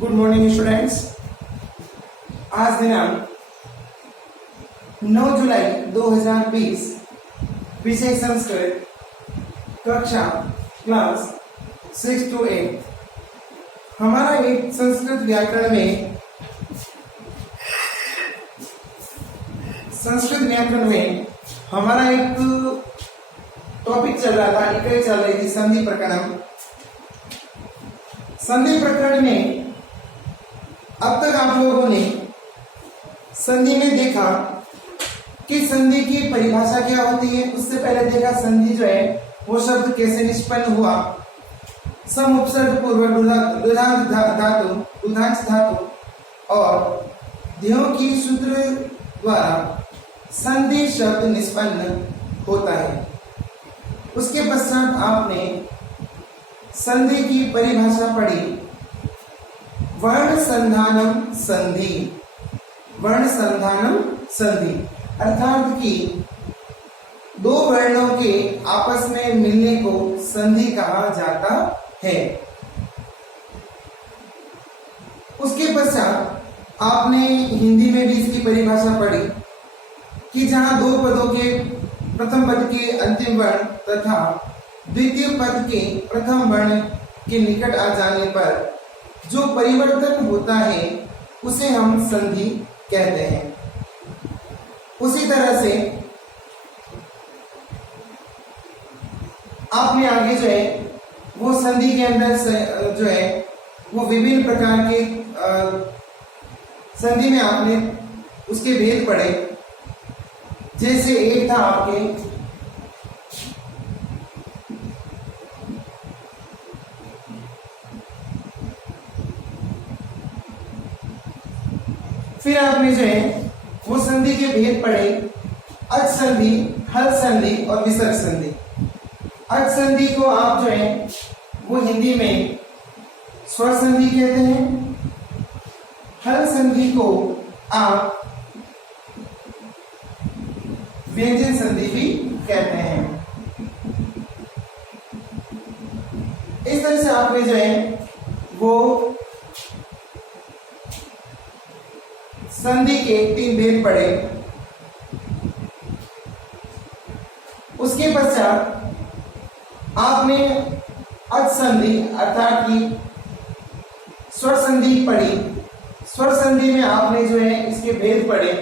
Good morning students. आज दिनांक 9 जुलाई 2020, विषय संस्कृत, कक्षा क्लास 6 to 8। हमारा एक संस्कृत व्याकरण में हमारा एक टॉपिक चल रहा था, इकाई चल रही थी संधि प्रकरण। संधि प्रकरण में अब तक आप लोगों ने संधि में देखा कि संधि की परिभाषा क्या होती है। उससे पहले देखा संधि जो है वो शब्द कैसे निष्पन्न हुआ। सम उपसर्ग पूर्वक लुधांत धातु और ध्येयों की सूत्र द्वारा संधि शब्द निष्पन्न होता है। उसके पश्चात आपने संधि की परिभाषा पढ़ी, वर्ण संधानम संधि, अर्थात कि दो वर्णों के आपस में मिलने को संधि कहा जाता है। उसके पश्चात आपने हिंदी में भी इसकी परिभाषा पढ़ी कि जहां दो पदों के प्रथम पद के अंतिम वर्ण तथा द्वितीय पद के प्रथम वर्ण के निकट आ जाने पर जो परिवर्तन होता है उसे हम संधि कहते हैं। उसी तरह से आपने आगे जो है वो संधि के अंदर जो है वो विभिन्न प्रकार के संधि में आपने उसके भेद पढ़े। जैसे एक था आपके फिर आपने जो है वो संधि के भेद पढ़े, अच संधि, हल संधि और विसर्ग संधि। अच संधि को आप जो है वो हिंदी में स्वर संधि कहते हैं। हल संधि को आप व्यंजन संधि भी कहते हैं। इस तरह से आपने जो है वो संधि के 3 भेद पढ़े। उसके पश्चात आपने अच संधि अर्थात कि स्वर संधि पढ़ी। स्वर संधि में आपने जो है इसके भेद पढ़े।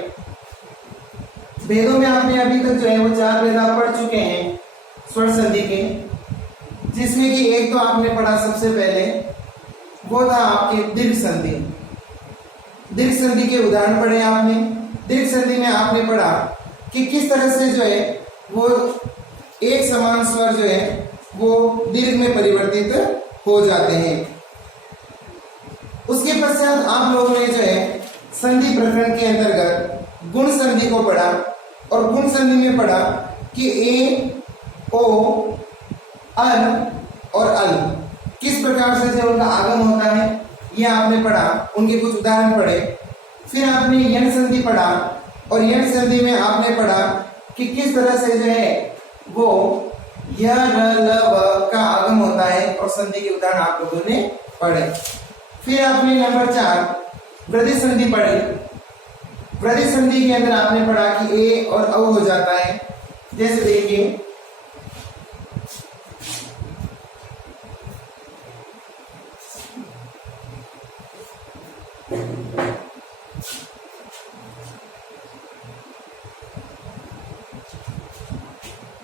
भेदों में आपने अभी तक जो है वो 4 भेद आप पढ़ चुके हैं स्वर संधि के, जिसमें कि एक तो आपने पढ़ा सबसे पहले, वो था आपके दीर्घ संधि। दीर्घ संधि के उदाहरण पढ़े आपने। दीर्घ संधि में आपने पढ़ा कि किस तरह से जो है वो एक समान स्वर जो है वो दीर्घ में परिवर्तित हो जाते हैं। उसके पश्चात आप लोगों ने जो है संधि प्रकरण के अंतर्गत गुण संधि को पढ़ा और गुण संधि में पढ़ा कि ए, ओ, अन और अल किस प्रकार से जो उनका आगम होता है ये आपने पढ़ा, उनके कुछ उदाहरण पढ़े। फिर आपने यण संधि पढ़ा और यण संधि में आपने पढ़ा कि किस तरह से जो है वो य, र, ल, व का आगम होता है और संधि के उदाहरण आप लोगों ने पढ़े। फिर आपने नंबर 4 वृद्धि संधि पढ़ी। वृद्धि संधि के अंदर आपने पढ़ा कि ए और औ हो जाता है। जैसे देखिए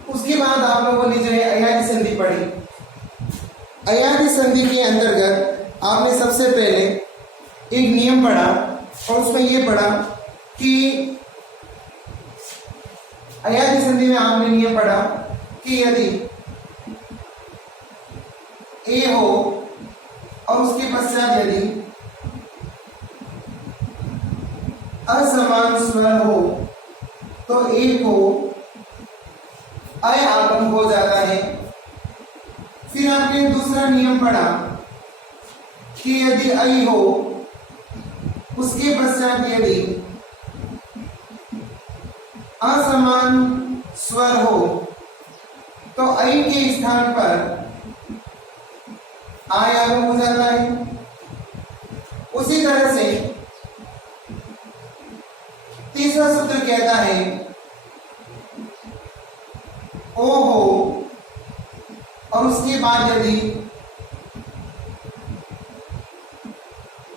उसके बाद आप लोगों ने जो है अयादि संधि पढ़ी। अयादि संधि के अंतर्गत आपने सबसे पहले एक नियम पढ़ा और उसमें यह पढ़ा कि अयादि संधि में आपने नियम पढ़ा कि यदि ए हो और उसके पश्चात यदि असमान स्वर हो तो ए को अय आगम हो जाता है। फिर आपने दूसरा नियम पढ़ा कि यदि अय हो उसके पश्चात यदि असमान स्वर हो तो अय के स्थान पर आय आगम हो जाता है। उसी तरह से तीसरा सूत्र कहता है ओ हो और उसके बाद यदि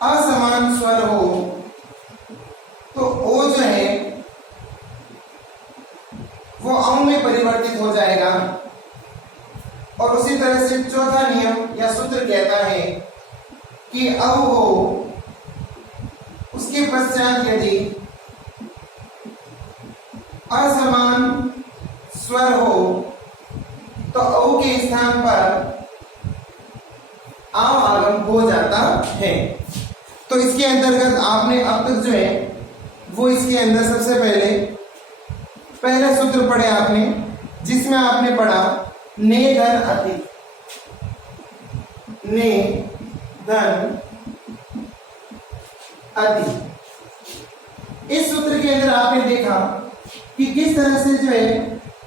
असमान स्वर हो तो ओ जो है वो औ में परिवर्तित हो जाएगा। और उसी तरह से चौथा नियम या सूत्र कहता है कि औ हो उसके पश्चात यदि असमान स्वर हो तो औ के स्थान पर आव आगम हो जाता है। तो इसके अंतर्गत आपने अब तक जो है वो इसके अंदर सबसे पहला सूत्र पढ़े आपने, जिसमें आपने पढ़ा ने धन अति, ने धन अति। इस सूत्र के अंदर आपने देखा कि किस तरह से जो है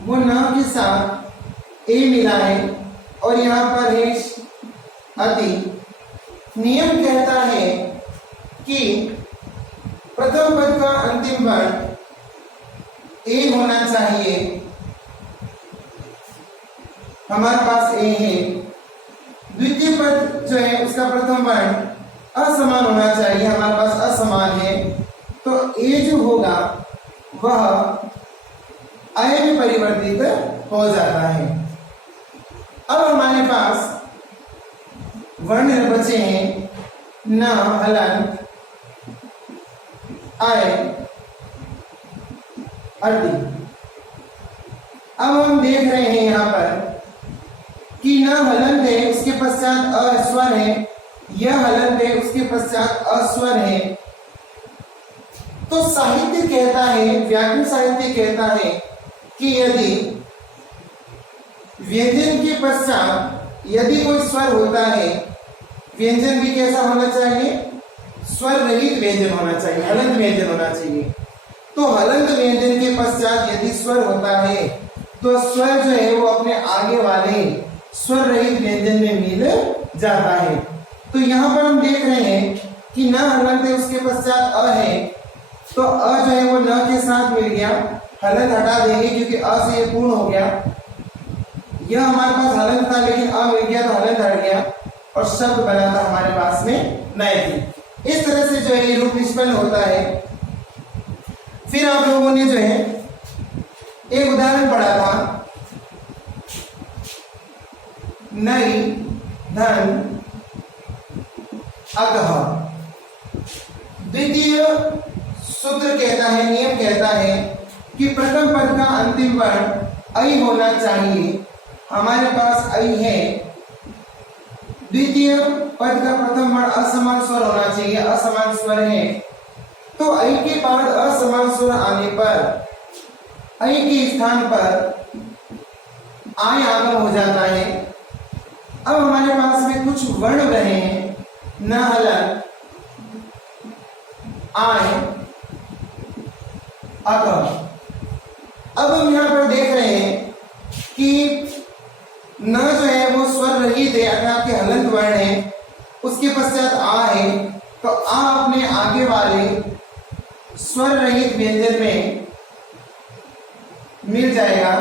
वो न के साथ ए मिला है और यहां पर है अति। नियम कहता है कि प्रथम पद का अंतिम वर्ण ए होना चाहिए, हमारे पास ए है। द्वितीय पद जो है उसका प्रथम वर्ण असमान होना चाहिए, हमारे पास असमान है, तो ए जो होगा वह अय में परिवर्तित हो जाता है। अब हमारे पास वर्ण बचे हैं न, हलंत, आय, अति। अब हम देख रहे हैं यहां पर कि न हलंत है उसके पश्चात अस्वर है, यह हलंत है उसके पश्चात अस्वर है। तो साहित्य कहता है, व्याकरण साहित्य कहता है कि यदि व्यंजन के पश्चात यदि कोई स्वर होता है, व्यंजन भी कैसा होना चाहिए? स्वर रहित व्यंजन होना चाहिए, हलंत व्यंजन होना चाहिए। तो हलंत व्यंजन के पश्चात यदि स्वर होता है तो स्वर जो है वो अपने आगे वाले स्वर रहित व्यंजन में मिल जाता है। तो यहां पर हम देख रहे हैं कि न हलंत है उसके पश्चात अ है, तो अ जो है वो न के साथ मिल गया, हलंत हटा देंगे क्योंकि अ से ये पूर्ण हो गया। यह हमारे पास हलंत था लेकिन अ मिल गया तो हलंत हट गया और शब्द बना था हमारे पास में नैति। इस तरह से जो है ये रूप निष्पन्न होता है। फिर आप लोगों ने जो है एक उदाहरण पढ़ा था, नई धन अगह। द्वितीय सूत्र कहता है, नियम कहता है कि प्रथम पद का अंतिम वर्ण ऐ होना चाहिए, हमारे पास ऐ है। द्वितीय पद का प्रथम वर्ण असमान स्वर होना चाहिए, असमान स्वर है, तो ऐ के बाद असमान स्वर आने पर ऐ के स्थान पर आय आगम हो जाता है। अब हमारे पास में कुछ वर्ण रहे हैं, न, हलंत, आय, अगम। अब हम यहां पर देख रहे हैं कि न जो है वो स्वर रहित है, अर्थात के हलंत वर्ण है, उसके पश्चात आ है, तो आ अपने आगे वाले स्वर रहित व्यंजन में मिल जाएगा।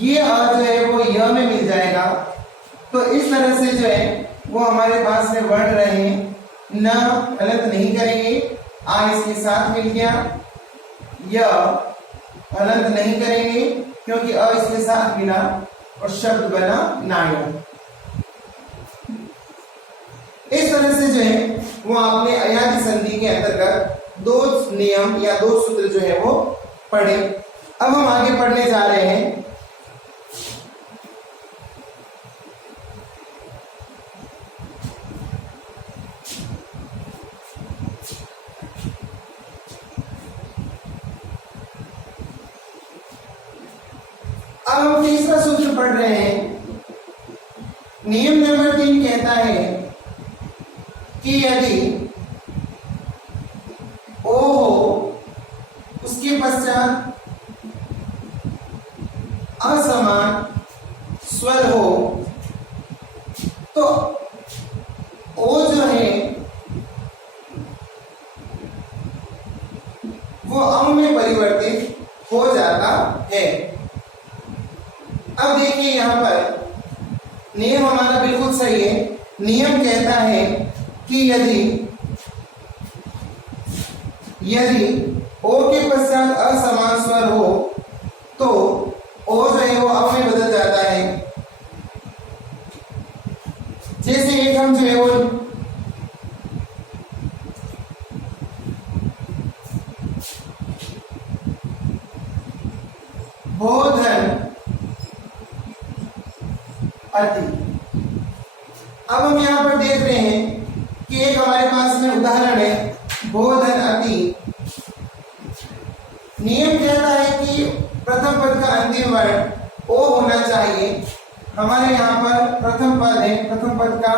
ये अ जो है वो य में मिल जाएगा। तो इस तरह से जो है वो हमारे पास में वर्ण रहे हैं, न हलंत नहीं करेंगे, आ इसके साथ मिल गया, य हलंत नहीं करेंगे क्योंकि अ इसके साथ मिला और शब्द बना नायक। इस तरह से जो है वो आपने अयादि संधि के अंतर्गत दो नियम या दो सूत्र जो है वो पढ़े। अब हम आगे पढ़ने जा रहे हैं अब हम तीसरा सूत्र पढ़ रहे हैं। नियम नंबर 3 कहता है कि यदि ओ हो उसके पश्चात असमान स्वर हो तो ओ जो है जाता है। अब देखिए यहां पर नियम हमारा बिल्कुल सही है। नियम कहता है कि यदि ओ के पश्चात असमान स्वर हो तो ओ जो है वो अ में बदल जाता है। जैसे एक हम जो है वो बोधन अति। अब हम यहां पर देख रहे हैं कि एक हमारे पास में उदाहरण है बोधन अति। नियम कहता है कि प्रथम पद का अंतिम वर्ण ओ होना चाहिए। हमारे यहाँ पर प्रथम पद है, प्रथम पद का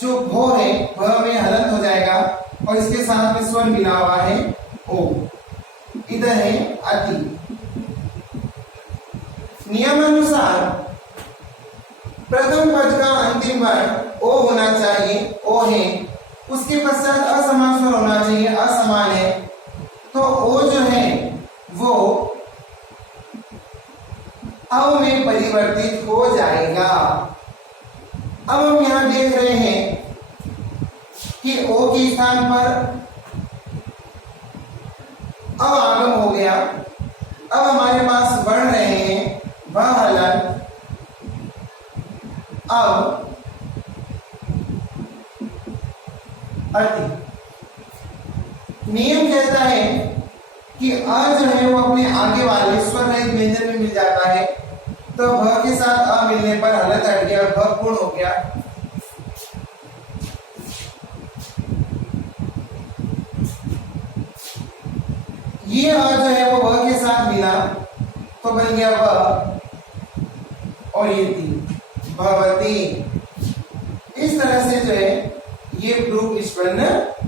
जो भो है वह में हलंत हो जाएगा और इसके साथ में स्वर मिला हुआ है ओ। इधर है अति। नियमानुसार प्रथम पद का अंतिम वर्ण ओ होना चाहिए, ओ है। उसके पश्चात असमान स्वर होना चाहिए, असमान है, तो ओ जो है वो अव में परिवर्तित हो जाएगा। अब हम यहां देख रहे हैं कि ओ के स्थान पर अव आगम हो गया। अब हमारे पास बढ़ रहे हैं वह हलन अब अति। नियम कहता है कि अ जो है वो अपने आगे वाले स्वर रहित व्यंजन में मिल जाता है, तो भ के साथ अ मिलने पर हलंत हट गया, भ पूर्ण हो गया। ये अ जो है वो भ के साथ मिला तो बन गया व और ये ती भवती। इस तरह से जो है ये रूप निष्पन्न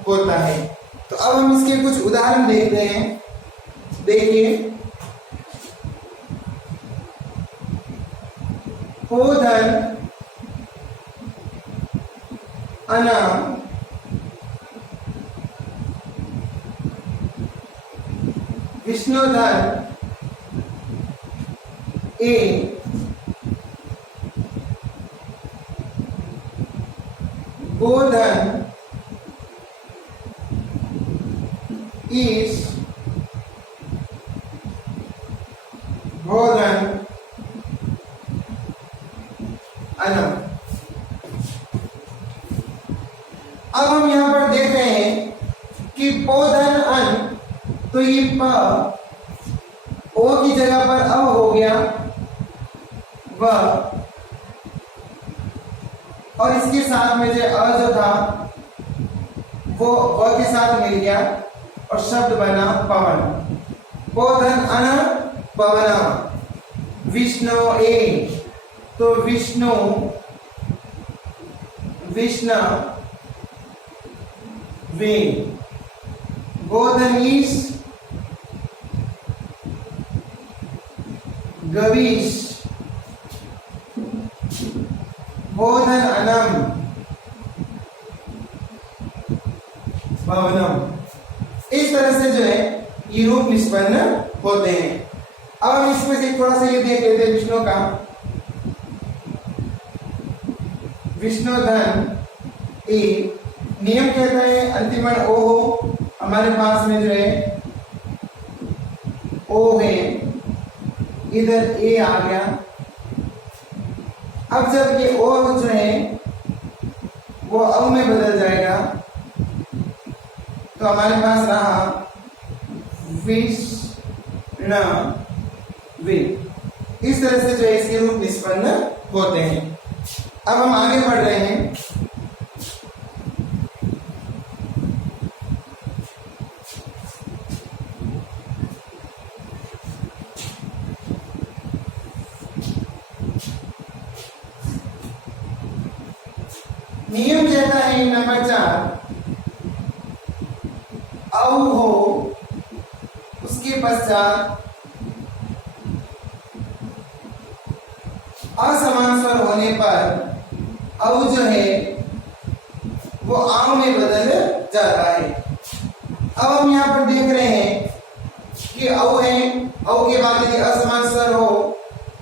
होता है। तो अब हम इसके कुछ उदाहरण देखते हैं। देखिए पोधन अना विष्णुधन ए गोधन ईश भोधन अनम। अब हम यहां पर देख रहे हैं कि पोधन अन, तो ये प ओ की जगह पर अ हो गया व, और इसके साथ में जो अ जो था वो व के साथ मिल गया और शब्द बना पवन। पोधन अन पवन। विष्णु ए, तो विष्णु विष्णु वे। गोधनीश गवीश। बोधन अनम भवनम। इस तरह से जो है ये रूप निष्पन्न होते हैं। अब हम इसमें से थोड़ा सा ये देख लेते हैं विष्णु का। विष्णुधन ए, नियम कहता है अंतिम वर्ण ओ हो। हमारे पास में जो है ओ है, इधर ए आ गया। अब जब ये ओ जो है वो अ में बदल जाएगा तो हमारे पास रहा विष्णु वे। इस तरह से जो है इसके रूप निष्पन्न होते हैं। अब हम आगे बढ़ रहे हैं। नियम कहता है नंबर 4, औ हो उसके पश्चात असमान स्वर होने पर औ जो है वो आव में बदल जाता है। अब हम यहाँ पर देख रहे हैं कि औ है, औ के बाद यदि असमान स्वर हो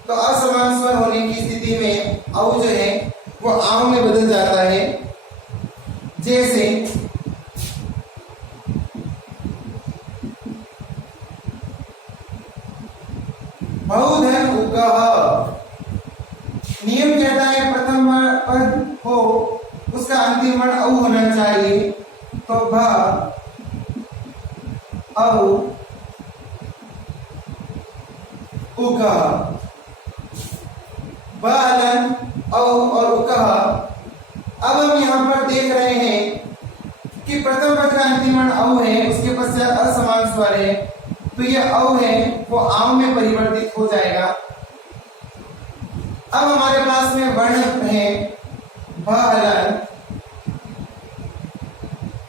तो असमान स्वर होने की स्थिति में औ जो है वो आव में बदल जाता है। जैसे बहुधन उगह, नियम कहता है प्रथम पद हो उसका अंतिम वर्ण औ होना चाहिए, तो भ औ उगह, बहलन औ और उगह। अब हम यहाँ पर देख रहे हैं कि प्रथम पद का अंतिम वर्ण औ है, उसके पश्चात असमान स्वर है, तो ये औ है वो आव में परिवर्तित हो जाएगा। अब हमारे पास में वर्ण है बहलन,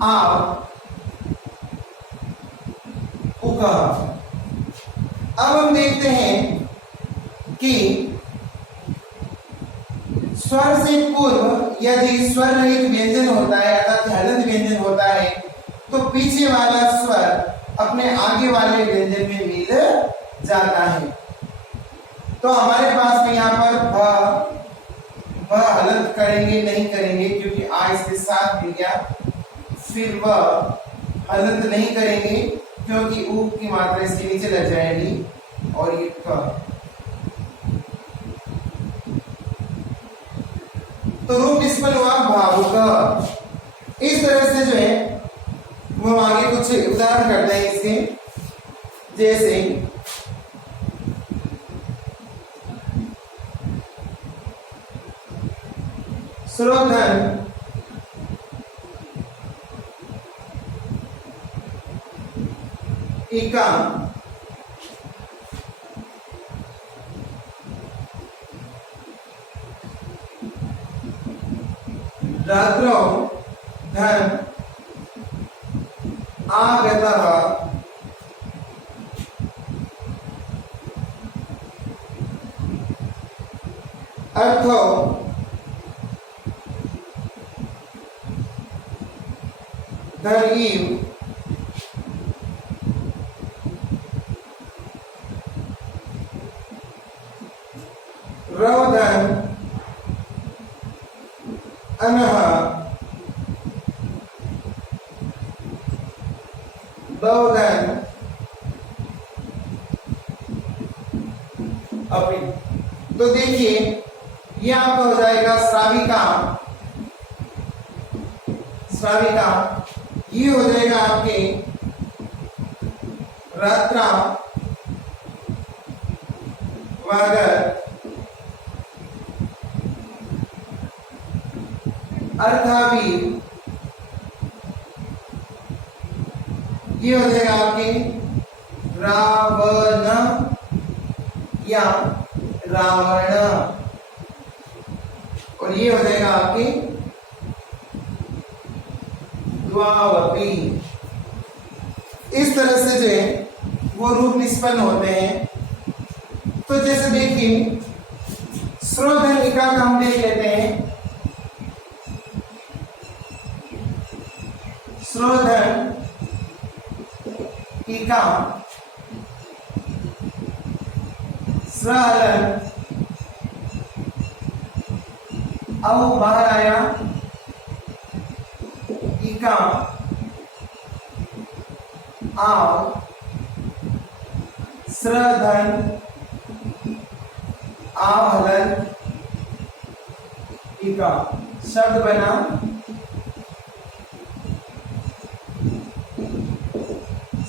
आव, उगह। अब हम देखते हैं कि स्वर से पूर्व यदि स्वर रहित व्यंजन होता है अर्थात हलंत व्यंजन होता है तो पीछे वाला स्वर अपने आगे वाले व्यंजन में मिल जाता है। तो हमारे पास में यहाँ पर भ हलंत करेंगे नहीं करेंगे क्योंकि आ इसके साथ मिल गया, फिर व हलंत नहीं करेंगे क्योंकि ऊ की मात्रा इसके नीचे लग जाएगी, और ये क। तो रूप निष्पन्न हुआ भावुक। इस तरह से जो है वो आगे कुछ उदाहरण करते हैं इसके, जैसे श्रोधन, इका, रात्रो, धन, आगतः, अर्थो, धर्ईव, रोधन, अनह, दौधन, अपि। तो देखिए ये आपका हो जाएगा श्राविका, श्राविका, ये हो जाएगा आपके रात्रा, वागर, अर्थावी, ये हो जाएगा आपके रावण या रावण, और ये हो जाएगा आपके द्वावपी। इस तरह से जो है वो रूप निष्पन्न होते हैं। तो जैसे देखिए श्रोधन इका का हम देख लेते हैं, श्रोधन इका, श्रहलन, औ बाहर आया, इका, आव, श्रधन, आवहलन, इका, शब्द बना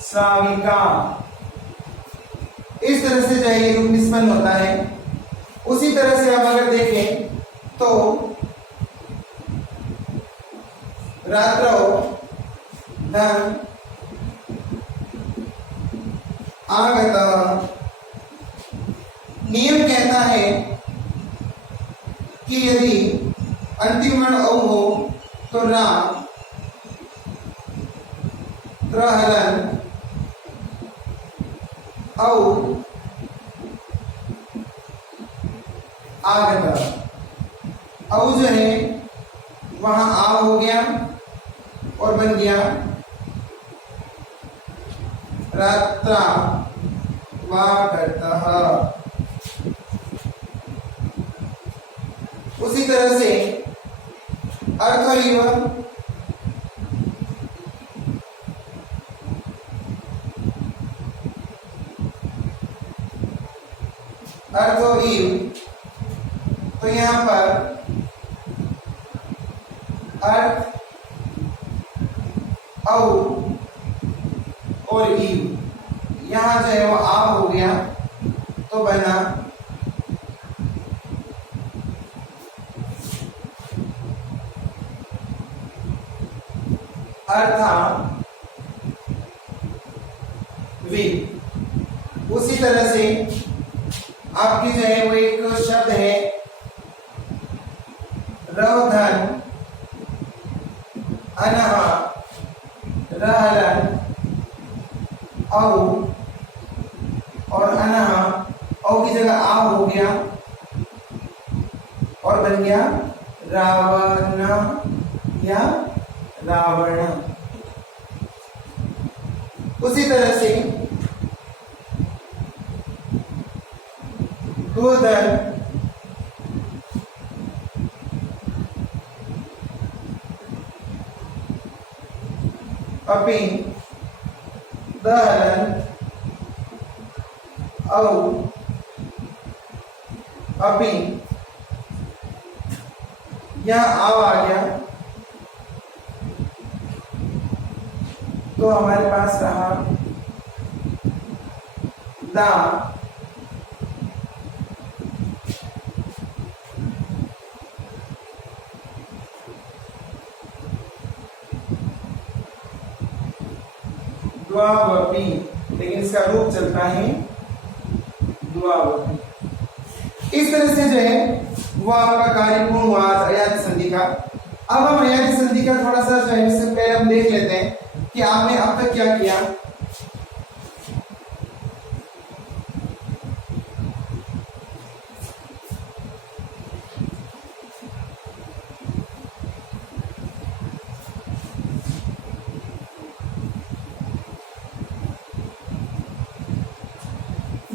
श्राविका। इस तरह से जो है ये रूप निष्पन्न होता है। उसी तरह से आप अगर देखें तो रात्रो, धन, आगत। नियम कहता है कि यदि अंतिम वर्ण औ हो तो रा, त्रहलन, औ, आगत। औ जो है वहां आ हो गया और बन गया रात्रा वागतः। उसी तरह से अर्थैव अर्थो इव, तो यहां पर अर्थ औ और इव, यहां जो है वो आ हो गया तो बना अर्था वी। उसी तरह से आपकी जो है वो एक शब्द है रवधन अनहा रहलन औ, और अनहा औ की जगह आ हो गया और बन गया रावण या रावण। उसी तरह से गोधन अपि दहलन औ अपि, यह आव आ गया तो हमारे पास रहा दा, द्वावपी, लेकिन इसका रूप चलता है द्वावपी। इस तरह से जो है वो आपका कार्य पूर्ण हुआ अयाति संधि का। अब हम अयाति संधि का थोड़ा सा जो है इससे पहले हम देख लेते हैं कि आपने अब तक क्या किया।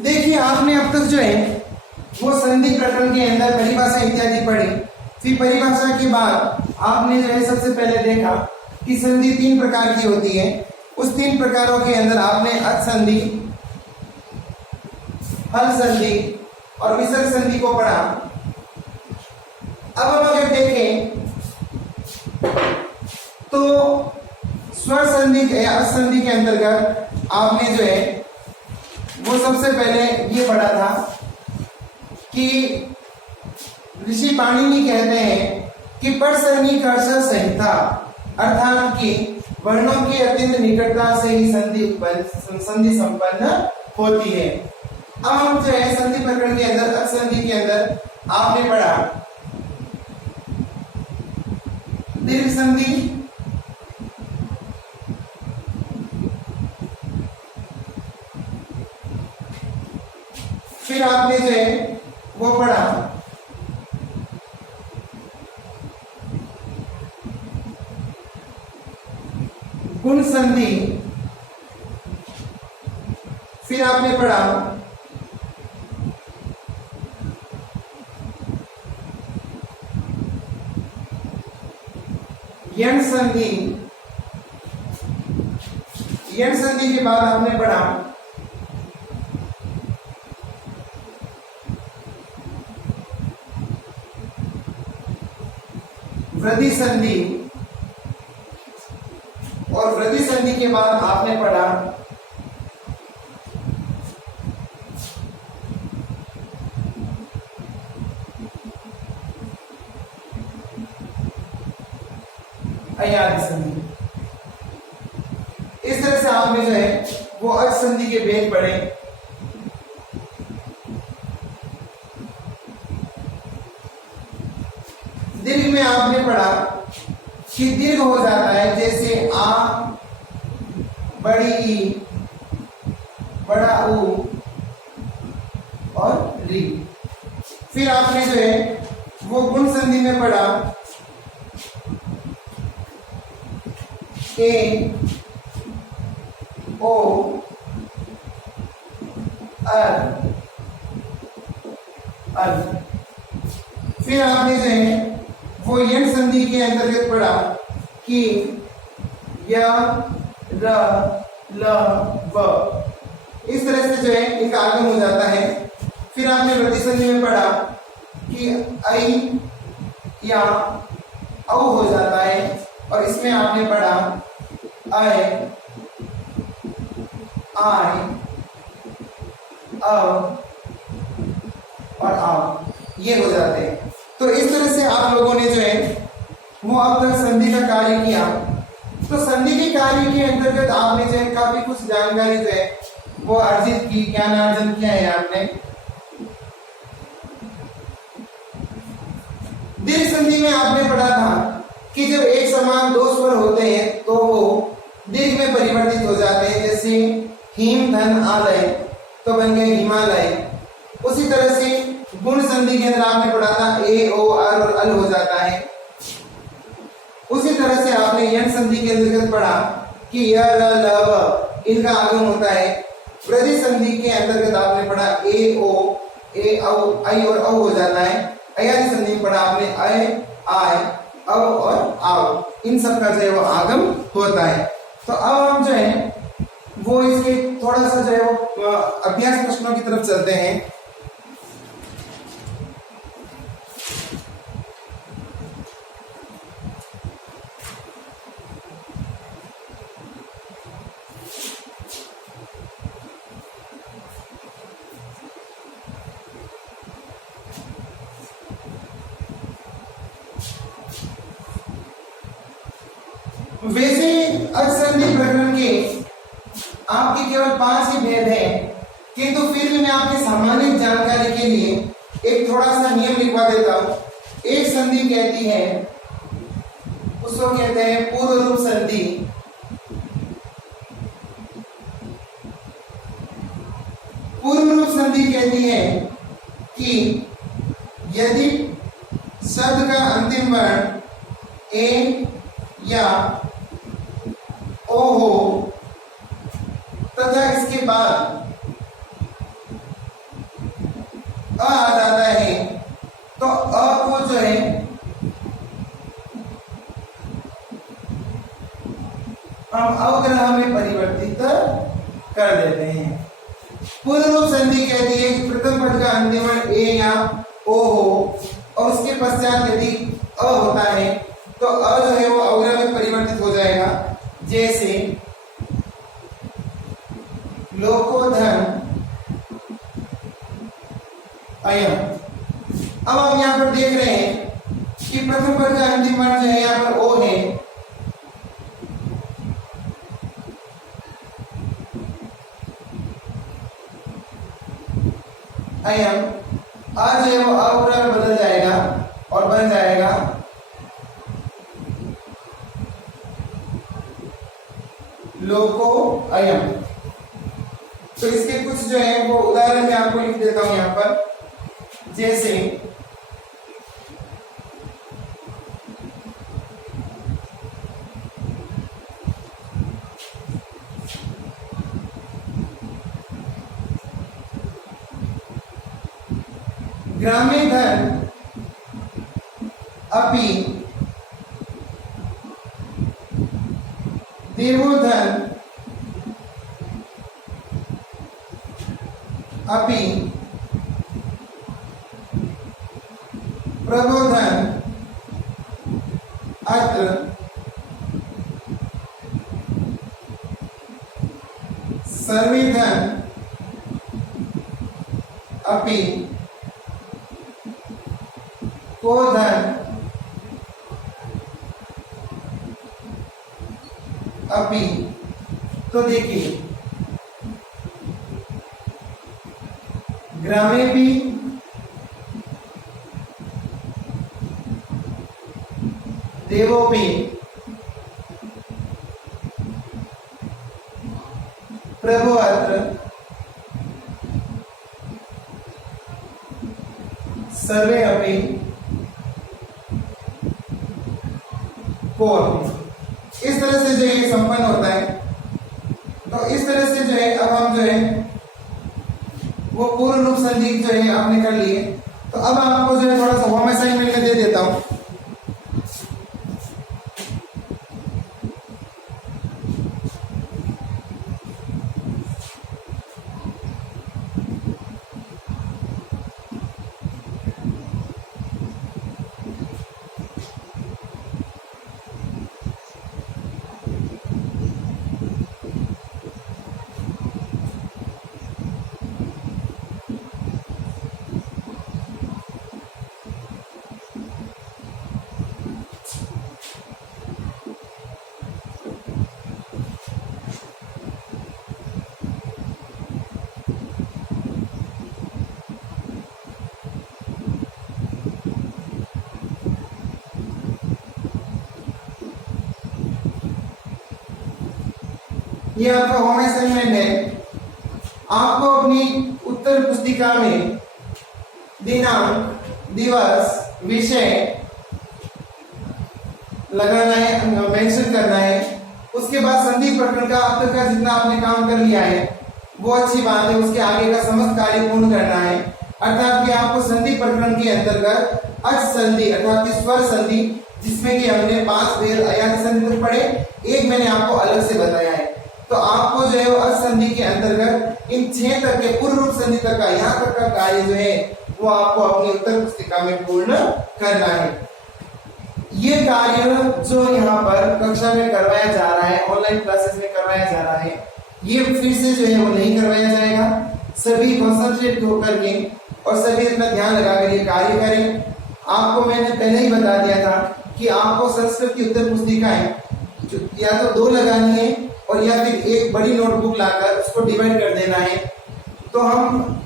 देखिए आपने अब तक जो है वो संधि प्रकरण के अंदर परिभाषा इत्यादि पढ़ी। फिर परिभाषा के बाद आपने जो है सबसे पहले देखा कि संधि तीन प्रकार की होती है। उस तीन प्रकारों के अंदर आपने अच संधि, हल संधि और विसर्ग संधि को पढ़ा। अब हम अगर देखें तो स्वर संधि या अच संधि के अंतर्गत आपने जो है वो सबसे पहले ये पढ़ा था कि ऋषि पाणिनि कहते हैं कि पठसरणी कर्ष संहिता, अर्थात कि वर्णों की अत्यंत निकटता से ही संधि संपन्न होती है। अब हम जो है संधि प्रकरण के अंदर अच संधि के अंदर आपने पढ़ा दीर्घ संधि, फिर आपने जो है वो पढ़ा गुण संधि, फिर आपने पढ़ा यण संधि, यण संधि के बाद आपने पढ़ा वृद्धि संधि, और वृद्धि संधि के बाद आपने पढ़ा अयाति संधि। इस तरह से आपने जो है वो अच संधि के भेद पढ़े। दीर्घ में आपने पढ़ा कि दीर्घ हो जाता है जैसे आ, बड़ी ई, बड़ा ऊ और री। फिर आपने जो है वो गुण संधि में पढ़ा ए, ओ, अर अल। फिर आपने जो है वो यण संधि के अंतर्गत पढ़ा कि य र ल व, इस तरह से जो है इनका आगम हो जाता है। फिर आपने वृद्धि संधि में पढ़ा कि ऐ या औ हो जाता है, और इसमें आपने पढ़ा आय आय अव और आव, ये हो जाते हैं। तो इस तरह से आप लोगों ने जो है वो अब तक संधि का कार्य किया। तो संधि के कार्य के अंतर्गत आपने जो है काफी कुछ जानकारी जो है वो अर्जित की, ज्ञान अर्जन किया है आपने। दीर्घ संधि में आपने पढ़ा था कि जब एक समान दो स्वर होते हैं तो वो दीर्घ में परिवर्तित हो जाते हैं, जैसे हिम धन आलय तो बन गए हिमालय। उसी तरह से गुण संधि के अंदर आपने पढ़ा था ए ओ आर और अल हो जाता है। उसी तरह से आपने यण संधि के अंतर्गत पढ़ा कि य र ल व इनका आगम होता है। वृद्धि संधि के अंतर्गत आपने पढ़ा ए ओ ए औ आई और औ हो जाता है। अयादि संधि में पढ़ा आपने अय आय अव और आव, इन सब का जो है वो आगम होता है। तो अब हम जो है वो इसके थोड़ा सा जो है वो अभ्यास प्रश्नों की तरफ चलते हैं। वैसे असंधि प्रकरण के आपके केवल 5 ही भेद हैं, किंतु फिर भी मैं आपकी सामान्य जानकारी के लिए एक थोड़ा सा नियम लिखवा देता हूं। एक संधि कहती है, उसको कहते हैं पूर्व रूप संधि। पूर्व रूप संधि कहती है कि यदि शब्द का अंतिम वर्ण ए या ओ हो तथा इसके बाद अ आ जाता है, तो अ को जो है हम अवग्रह में परिवर्तित कर देते हैं। पूर्व रूप संधि कहती है कि प्रथम पद का अंतिम वर्ण ए या ओ हो और उसके पश्चात यदि अ होता है तो अ जो है वो अवग्रह में परिवर्तित हो जाएगा, जैसे लोकोधन अयम। अब हम यहां पर देख रहे हैं कि प्रथम पद का अंतिम वर्ण जो है यहां पर ओ है, अयम। आ जो है वो अवग्रह में बदल जाएगा और बन जाएगा लोको अयम। तो इसके कुछ जो है वो उदाहरण मैं आपको लिख देता हूं यहां पर, जैसे ग्रामे धन अपि देवोधन अपि प्रबोधन अत्र सर्वेधन अपि कोधन अपि। तो देखिए ग्रामे भी देवोपि प्रभु अत्र सर्वे अपि को अपि। इस तरह से जो ये संपन्न होता है। तो इस तरह से जो है अब हम जो है वो पूर्ण रूप संधि जो है आपने कर लिए। तो अब आपको जो है थोड़ा सा होम असाइनमेंट में दे देता हूं। ये आपका होम असाइनमेंट है। आपको अपनी उत्तर पुस्तिका में दिनांक, दिवस, विषय लगाना है, मेंशन करना है। उसके बाद संधि प्रकरण का अब तक का जितना आपने काम कर लिया है वो अच्छी बात है। उसके आगे का समस्त कार्य पूर्ण करना है। अर्थात कि आपको संधि प्रकरण के अंतर्गत अच संधि अर्थात कि स्वर संधि, जिसमें कि हमने 5 भेद अयान संधि तक पढ़े, एक मैंने आपको अलग से बताया है। तो आपको जो है अच संधि के अंतर्गत इन 6 तक के पूर्ण रूप संधि तक का यहाँ तक का कार्य जो है वो आपको अपनी उत्तर पुस्तिका में पूर्ण करना है। ये कार्य जो यहाँ पर कक्षा में करवाया जा रहा है, ऑनलाइन क्लासेस में करवाया जा रहा है, ये फिर से जो है वो नहीं करवाया जाएगा। सभी कॉन्सेंट्रेट होकर के और सभी इतना ध्यान लगा कर ये कार्य करें। आपको मैंने पहले ही बता दिया था कि आपको संस्कृत की उत्तर पुस्तिकाएं या तो 2 लगानी है और या फिर एक बड़ी नोटबुक लाकर उसको डिवाइड कर देना है। तो हम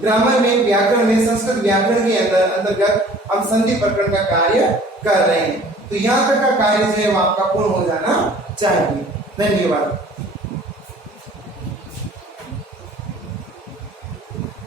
ग्रामर में, व्याकरण में, संस्कृत व्याकरण के अंतर्गत हम संधि प्रकरण का कार्य कर रहे हैं। तो यहाँ तक का कार्य जो है वो आपका पूर्ण हो जाना चाहिए। धन्यवाद।